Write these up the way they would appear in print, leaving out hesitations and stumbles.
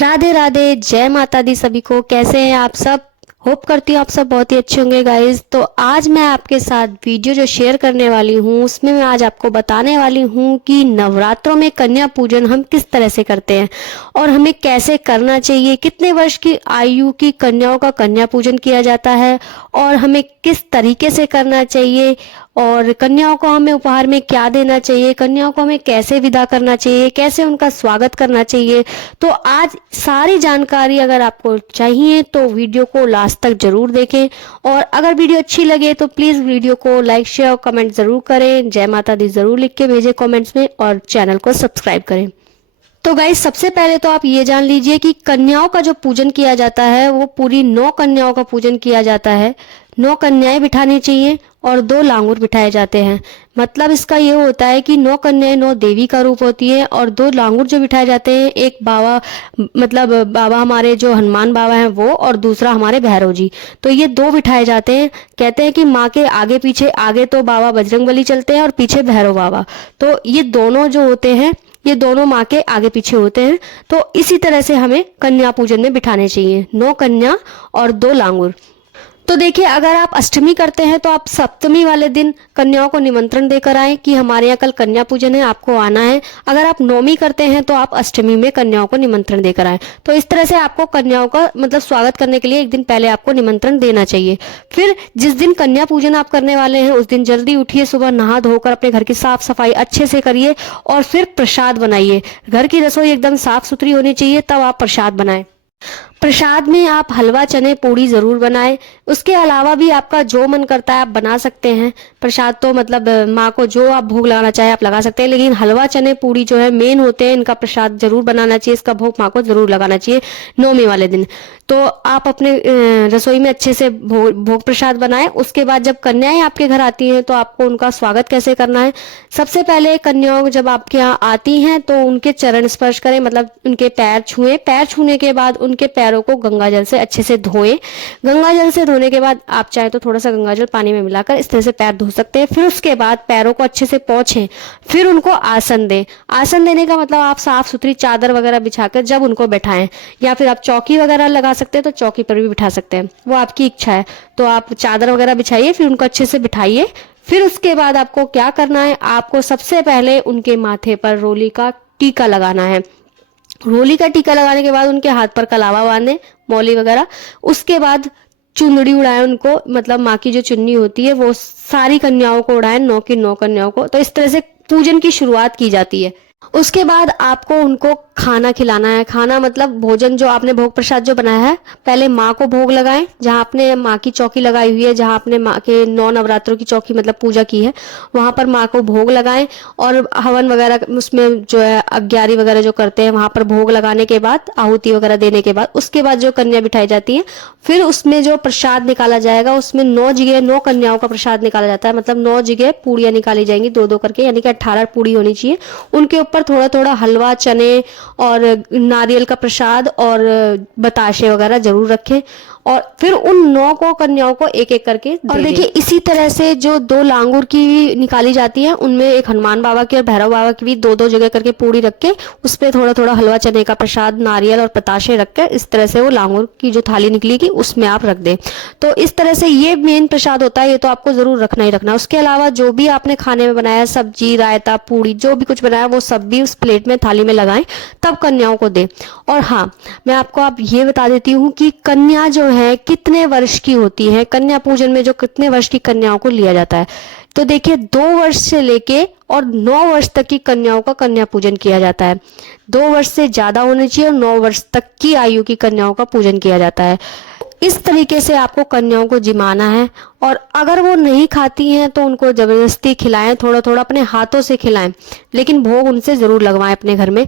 राधे राधे, जय माता दी सभी को। कैसे हैं आप सब? होप करती हूँ आप सब बहुत ही अच्छे होंगे गाइस। तो आज मैं आपके साथ वीडियो जो शेयर करने वाली हूँ उसमें मैं आज आपको बताने वाली हूँ कि नवरात्रों में कन्या पूजन हम किस तरह से करते हैं और हमें कैसे करना चाहिए, कितने वर्ष की आयु की कन्याओं का कन्या पूजन किया जाता है और हमें किस तरीके से करना चाहिए और कन्याओं को हमें उपहार में क्या देना चाहिए, कन्याओं को हमें कैसे विदा करना चाहिए, कैसे उनका स्वागत करना चाहिए। तो आज सारी जानकारी अगर आपको चाहिए तो वीडियो को लास्ट तक जरूर देखें और अगर वीडियो अच्छी लगे तो प्लीज वीडियो को लाइक शेयर और कमेंट जरूर करें। जय माता दी जरूर लिख के भेजें कमेंट्स में और चैनल को सब्सक्राइब करें। तो गाइस सबसे पहले तो आप ये जान लीजिए कि कन्याओं का जो पूजन किया जाता है वो पूरी 9 कन्याओं का पूजन किया जाता है। 9 कन्याएं बिठानी चाहिए और 2 लांगुर बिठाए जाते हैं। मतलब इसका ये होता है कि 9 कन्याएं 9 देवी का रूप होती है और 2 लांगुर जो बिठाए जाते हैं, एक बाबा मतलब बाबा हमारे जो हनुमान बाबा हैं वो और दूसरा हमारे भैरव जी। तो ये 2 बिठाए जाते हैं। कहते हैं कि माँ के आगे पीछे, आगे तो बाबा बजरंगबली चलते हैं और पीछे भैरव बाबा। तो ये दोनों जो होते हैं ये दोनों माँ के आगे पीछे होते हैं। तो इसी तरह से हमें कन्या पूजन में बिठाने चाहिए 9 कन्या और 2 लांगुर। तो देखिए, अगर आप अष्टमी करते हैं तो आप सप्तमी वाले दिन कन्याओं को निमंत्रण देकर आए कि हमारे यहाँ कल कन्या पूजन है, आपको आना है। अगर आप नौमी करते हैं तो आप अष्टमी में कन्याओं को निमंत्रण देकर आए। तो इस तरह से आपको कन्याओं का मतलब स्वागत करने के लिए एक दिन पहले आपको निमंत्रण देना चाहिए। फिर जिस दिन कन्या पूजन आप करने वाले हैं उस दिन जल्दी उठिए, सुबह नहा धोकर अपने घर की साफ सफाई अच्छे से करिए और फिर प्रसाद बनाइए। घर की रसोई एकदम साफ सुथरी होनी चाहिए, तब आप प्रसाद बनाएं। प्रसाद में आप हलवा चने पूड़ी जरूर बनाएं। उसके अलावा भी आपका जो मन करता है आप बना सकते हैं। प्रसाद तो मतलब माँ को जो आप भोग लगाना चाहे आप लगा सकते हैं, लेकिन हलवा चने पूड़ी जो है मेन होते हैं, इनका प्रसाद जरूर बनाना चाहिए, इसका भोग माँ को जरूर लगाना चाहिए नौमी वाले दिन। तो आप अपने रसोई में अच्छे से भोग प्रसाद बनाएं। उसके बाद जब कन्याएं आपके घर आती हैं तो आपको उनका स्वागत कैसे करना है। सबसे पहले कन्याओं जब आपके यहाँ आती हैं तो उनके चरण स्पर्श करें, मतलब उनके पैर छुएं। पैर छूने के बाद उनके पैरों को गंगा जल से अच्छे से धोएं। गंगा जल से धोने के बाद आप चाहे तो थोड़ा सा गंगा जल पानी में मिलाकर इस तरह से पैर धो सकते हैं। फिर उसके बाद पैरों को अच्छे से पोंछें। फिर उनको आसन दें। आसन देने का मतलब आप साफ सुथरी चादर वगैरह बिछाकर जब उनको बैठाएं, या फिर आप चौकी वगैरह लगा सकते हैं तो चौकी पर भी बिठा सकते हैं, वो आपकी इच्छा है। तो आप चादर वगैरह बिछाइए, फिर उनको अच्छे से बिठाइए। फिर उसके बाद आपको क्या करना है, आपको सबसे पहले उनके माथे पर रोली का टीका लगाना है। रोली का टीका लगाने के बाद उनके हाथ पर कलावा बांधे, मौली वगैरह। उसके बाद चुनरी उड़ाएं उनको, मतलब माँ की जो चुन्नी होती है वो सारी कन्याओं को उड़ाएं, 9 की 9 कन्याओं को। तो इस तरह से पूजन की शुरुआत की जाती है। उसके बाद आपको उनको खाना खिलाना है। खाना मतलब भोजन, जो आपने भोग प्रसाद जो बनाया है, पहले माँ को भोग लगाएं। जहाँ आपने माँ की चौकी लगाई हुई है, जहाँ आपने माँ के 9 नवरात्रों की चौकी मतलब पूजा की है, वहां पर माँ को भोग लगाएं। और हवन वगैरह उसमें जो है अग्यारी वगैरह जो करते हैं वहां पर भोग लगाने के बाद, आहुति वगैरह देने के बाद, उसके बाद जो कन्या बिठाई जाती है, फिर उसमें जो प्रसाद निकाला जाएगा उसमें 9 जगह 9 कन्याओं का प्रसाद निकाला जाता है। मतलब 9 जगह पूड़ियां निकाली जाएंगी, 2-2 करके, यानी कि 18 पूड़ी होनी चाहिए। उनके ऊपर थोड़ा थोड़ा हलवा चने और नारियल का प्रसाद और बताशे वगैरह जरूर रखें और फिर उन 9 को कन्याओं को एक एक करके और देखिए इसी तरह से जो 2 लांगुर की निकाली जाती है उनमें एक हनुमान बाबा की और भैरव बाबा की भी 2-2 जगह करके पूड़ी रख के उस पर थोड़ा थोड़ा हलवा चने का प्रसाद, नारियल और बताशे रख कर इस तरह से वो लांगुर की जो थाली निकलेगी उसमें आप रख दें। तो इस तरह से ये मेन प्रसाद होता है, ये तो आपको जरूर रखना ही रखना। उसके अलावा जो भी आपने खाने में बनाया, सब्जी, रायता, पूड़ी, जो भी कुछ बनाया वो सब भी उस प्लेट में, थाली में लगाएं, तब कन्याओं को दें। और हाँ, मैं आपको अब ये बता देती हूँ कि कन्या जो है कितने वर्ष की होती है। कन्या पूजन में जो कितने वर्ष की कन्याओं को लिया जाता है, तो देखिए 2 वर्ष से लेके और 9 वर्ष तक की कन्याओं का कन्या पूजन किया जाता है। 2 वर्ष से ज्यादा होनी चाहिए और 9 वर्ष तक की आयु की कन्याओं का पूजन किया जाता है। इस तरीके से आपको कन्याओं को जिमाना है और अगर वो नहीं खाती हैं तो उनको जबरदस्ती खिलाएं, थोड़ा थोड़ा अपने हाथों से खिलाएं, लेकिन भोग उनसे जरूर लगवाएं अपने घर में।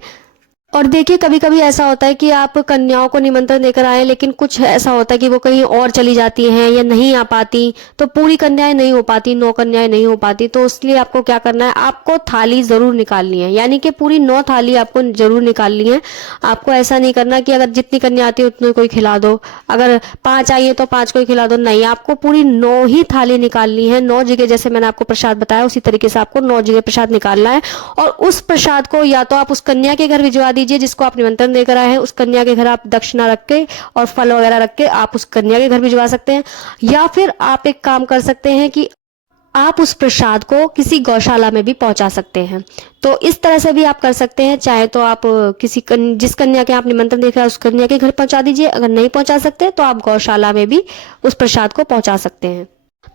और देखिए कभी कभी ऐसा होता है कि आप कन्याओं को निमंत्रण देकर आए, लेकिन कुछ ऐसा होता है कि वो कहीं और चली जाती हैं या नहीं आ पाती, तो पूरी कन्याएं नहीं हो पाती, 9 कन्याएं नहीं हो पाती। तो इसलिए आपको क्या करना है, आपको थाली जरूर निकालनी है, यानी कि पूरी 9 थाली आपको जरूर निकालनी है। आपको ऐसा नहीं करना कि अगर जितनी कन्या आती है उतनी कोई खिला दो, अगर 5 आई है तो 5 को ही खिला दो, नहीं, आपको पूरी 9 ही थाली निकालनी है। 9 जगह जैसे मैंने आपको प्रसाद बताया उसी तरीके से आपको 9 जगह प्रसाद निकालना है और उस प्रसाद को या तो आप उस कन्या के घर भिजवा दीजिए जिसको आप निमंत्रण देकर आए हैं, उस कन्या के घर आप दक्षिणा रख के और फल वगैरह रख के आप उस कन्या के घर भिजवा सकते हैं। या फिर आप एक काम कर सकते हैं कि आप उस प्रसाद को किसी गौशाला में भी पहुंचा सकते हैं। तो इस तरह से भी आप कर सकते हैं। चाहे तो आप जिस कन्या के आप निमंत्रण देख रहे हैं उस कन्या के घर पहुंचा दीजिए, अगर नहीं पहुंचा सकते तो आप गौशाला में भी उस प्रसाद को पहुंचा सकते हैं।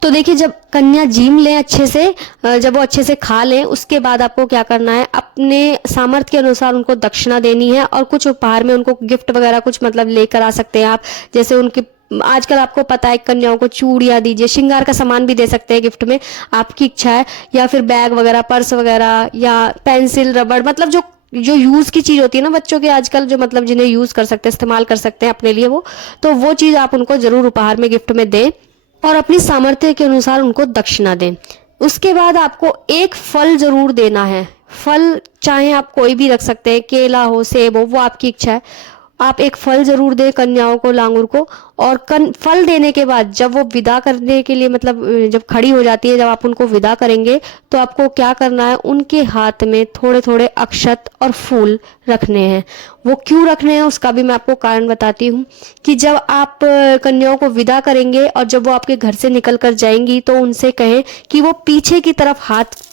तो देखिए, जब कन्या जीम ले अच्छे से, जब वो अच्छे से खा लें, उसके बाद आपको क्या करना है, अपने सामर्थ्य के अनुसार उनको दक्षिणा देनी है और कुछ उपहार में उनको गिफ्ट वगैरह कुछ मतलब लेकर आ सकते हैं आप। जैसे उनके आजकल आपको पता है कन्याओं को चूड़ियां दीजिए, श्रृंगार का सामान भी दे सकते हैं गिफ्ट में, आपकी इच्छा है। या फिर बैग वगैरह, पर्स वगैरह, या पेंसिल, रबड़, मतलब जो यूज की चीज होती है ना बच्चों के आजकल, जो मतलब जिन्हें यूज कर सकते हैं, इस्तेमाल कर सकते हैं अपने लिए, वो चीज आप उनको जरूर उपहार में गिफ्ट में दें और अपनी सामर्थ्य के अनुसार उनको दक्षिणा दें। उसके बाद आपको एक फल जरूर देना है। फल चाहे आप कोई भी रख सकते हैं, केला हो, सेब हो, वो आपकी इच्छा है। आप एक फल जरूर दें कन्याओं को, लांगुर को। और फल देने के बाद जब वो विदा करने के लिए, मतलब जब खड़ी हो जाती है, जब आप उनको विदा करेंगे, तो आपको क्या करना है, उनके हाथ में थोड़े थोड़े अक्षत और फूल रखने हैं। वो क्यों रखने हैं उसका भी मैं आपको कारण बताती हूँ कि जब आप कन्याओं को विदा करेंगे और जब वो आपके घर से निकल कर जाएंगी तो उनसे कहें कि वो पीछे की तरफ हाथ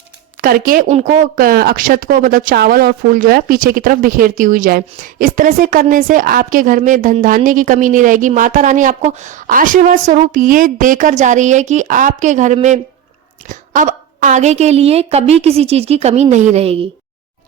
करके उनको अक्षत को, मतलब चावल और फूल जो है, पीछे की तरफ बिखेरती हुई जाए। इस तरह से करने से आपके घर में धन धान्य की कमी नहीं रहेगी। माता रानी आपको आशीर्वाद स्वरूप ये देकर जा रही है कि आपके घर में अब आगे के लिए कभी किसी चीज की कमी नहीं रहेगी।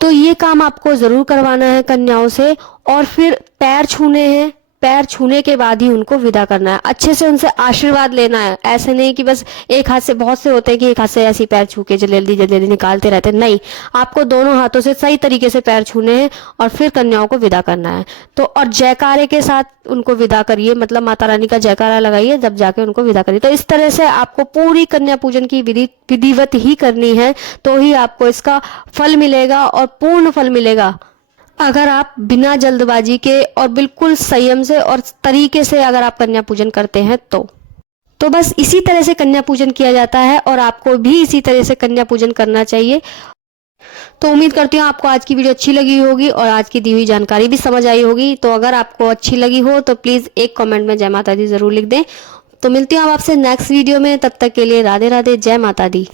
तो ये काम आपको जरूर करवाना है कन्याओं से। और फिर पैर छूने हैं, पैर छूने के बाद ही उनको विदा करना है। अच्छे से उनसे आशीर्वाद लेना है। ऐसे नहीं कि बस एक हाथ से, बहुत से होते हैं कि एक हाथ से ऐसे ही पैर छू के जल्दी निकालते रहते हैं। नहीं, आपको दोनों हाथों से सही तरीके से पैर छूने हैं और फिर कन्याओं को विदा करना है। तो और जयकारे के साथ उनको विदा करिए, मतलब माता रानी का जयकारा लगाइए, जब जाके उनको विदा करिए। तो इस तरह से आपको पूरी कन्या पूजन की विधिवत ही करनी है, तो ही आपको इसका फल मिलेगा और पूर्ण फल मिलेगा। अगर आप बिना जल्दबाजी के और बिल्कुल संयम से और तरीके से अगर आप कन्या पूजन करते हैं तो बस इसी तरह से कन्या पूजन किया जाता है और आपको भी इसी तरह से कन्या पूजन करना चाहिए। तो उम्मीद करती हूँ आपको आज की वीडियो अच्छी लगी होगी और आज की दी हुई जानकारी भी समझ आई होगी। तो अगर आपको अच्छी लगी हो तो प्लीज एक कमेंट में जय माता दी जरूर लिख दें। तो मिलती हूँ आपसे नेक्स्ट वीडियो में, तब तक के लिए राधे राधे, जय माता दी।